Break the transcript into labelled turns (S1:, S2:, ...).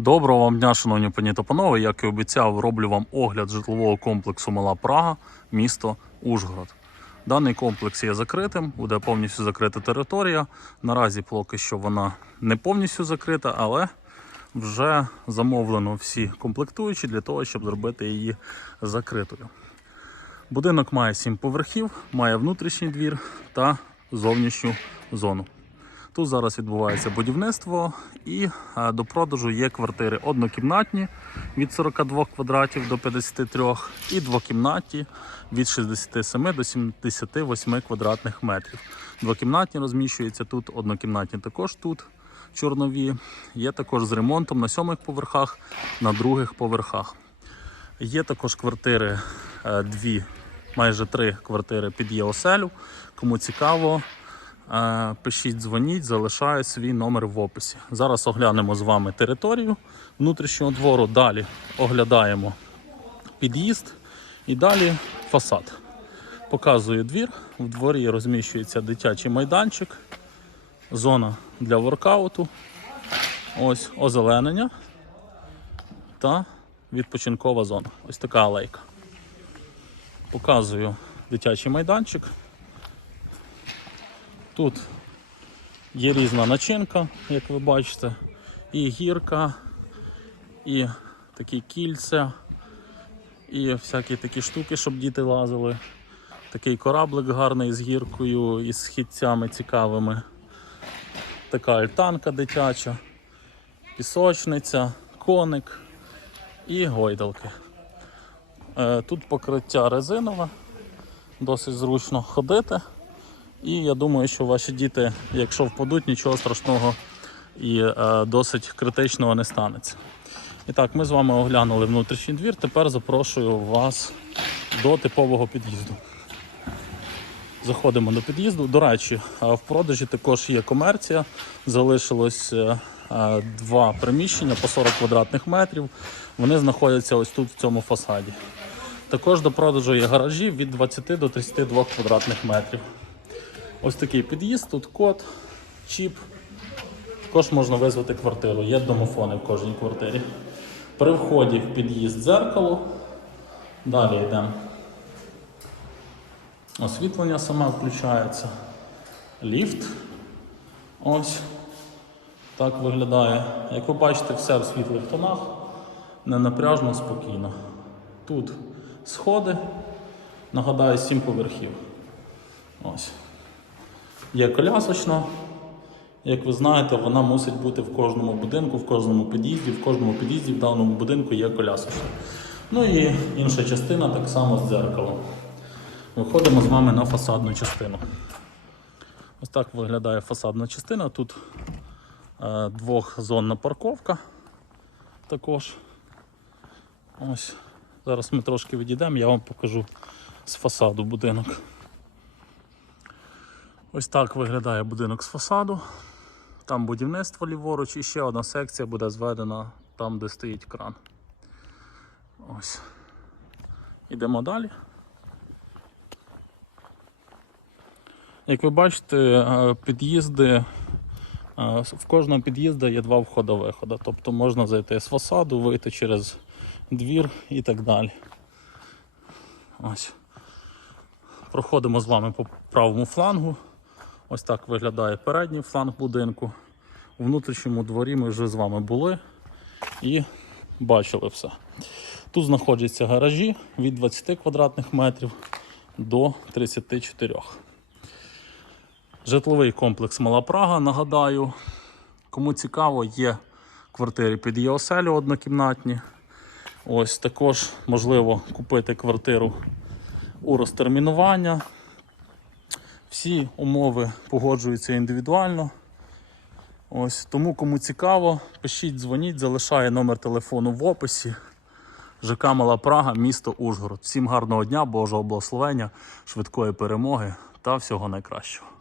S1: Доброго вам дня, шановні пані та панове. Як і обіцяв, роблю вам огляд житлового комплексу Мала Прага, місто Ужгород. Даний комплекс є закритим, буде повністю закрита територія. Наразі поки що вона не повністю закрита, але вже замовлено всі комплектуючі для того, щоб зробити її закритою. Будинок має 7 поверхів, має внутрішній двір та зовнішню зону. Тут зараз відбувається будівництво і е, до продажу є квартири однокімнатні від 42 квадратів до 53 і двокімнатні від 67 до 78 квадратних метрів. Двокімнатні розміщуються тут, однокімнатні також тут чорнові. Є також з ремонтом на сьомих поверхах, на других поверхах. Є також квартири, е, дві, майже три квартири під ЄОСЕЛю. Кому цікаво, пишіть, дзвоніть, залишаю свій номер в описі. Зараз оглянемо з вами територію внутрішнього двору. Далі оглядаємо під'їзд і далі фасад. Показую двір. В дворі розміщується дитячий майданчик, зона для воркауту, ось озеленення та відпочинкова зона. Ось така алейка. Показую дитячий майданчик. Тут є різна начинка, як ви бачите, і гірка, і такі кільця, і всякі такі штуки, щоб діти лазили. Такий кораблик гарний з гіркою і з східцями цікавими. Така альтанка дитяча, пісочниця, коник і гойдалки. Е, Тут покриття резинове, досить зручно ходити. І я думаю, що ваші діти, якщо впадуть, нічого страшного і е, досить критичного не станеться. І так, ми з вами оглянули внутрішній двір. Тепер запрошую вас до типового під'їзду. Заходимо до під'їзду. До речі, е, в продажі також є комерція. Залишилось е, е, два приміщення по 40 квадратних метрів. Вони знаходяться ось тут в цьому фасаді. Також до продажу є гаражі від 20 до 32 квадратних метрів. Ось такий під'їзд, тут код, чіп. Також можна визвати квартиру. Є домофони в кожній квартирі. При вході в під'їзд дзеркало. Далі йдемо. Освітлення саме включається. Ліфт. Ось так виглядає. Як ви бачите, все в світлих тонах. Не напряжно, спокійно. Тут сходи. Нагадаю, 7 поверхів. Ось. Є колясочна. Як ви знаєте, вона мусить бути в кожному будинку, в кожному під'їзді, в кожному під'їзді в даному будинку є колясочна. Ну і інша частина так само з дзеркалом. Виходимо з вами на фасадну частину. Ось так виглядає фасадна частина. Тут е, двохзонна парковка також. Ось. Зараз ми трошки відійдемо, я вам покажу з фасаду будинок. Ось так виглядає будинок з фасаду. Там будівництво ліворуч і ще одна секція буде зведена там, де стоїть кран. Ось. Ідемо далі. Як ви бачите, е, під'їзди, е, в кожного під'їзду є два входа-виходи. Тобто можна зайти з фасаду, вийти через двір і так далі. Ось. Проходимо з вами по правому флангу. Ось так виглядає передній фланг будинку. У внутрішньому дворі ми вже з вами були і бачили все. Тут знаходяться гаражі від 20 квадратних метрів до 34. Житловий комплекс Мала Прага, нагадаю. Кому цікаво, є квартири під ЄОСЕЛю однокімнатні. Ось також можливо купити квартиру у розтермінування. Всі умови погоджуються індивідуально. Ось Тому кому цікаво, пишіть, дзвоніть, залишаю номер телефону в описі. ЖК Мала Прага, місто Ужгород. Всім гарного дня, Божого благословення, швидкої перемоги та всього найкращого.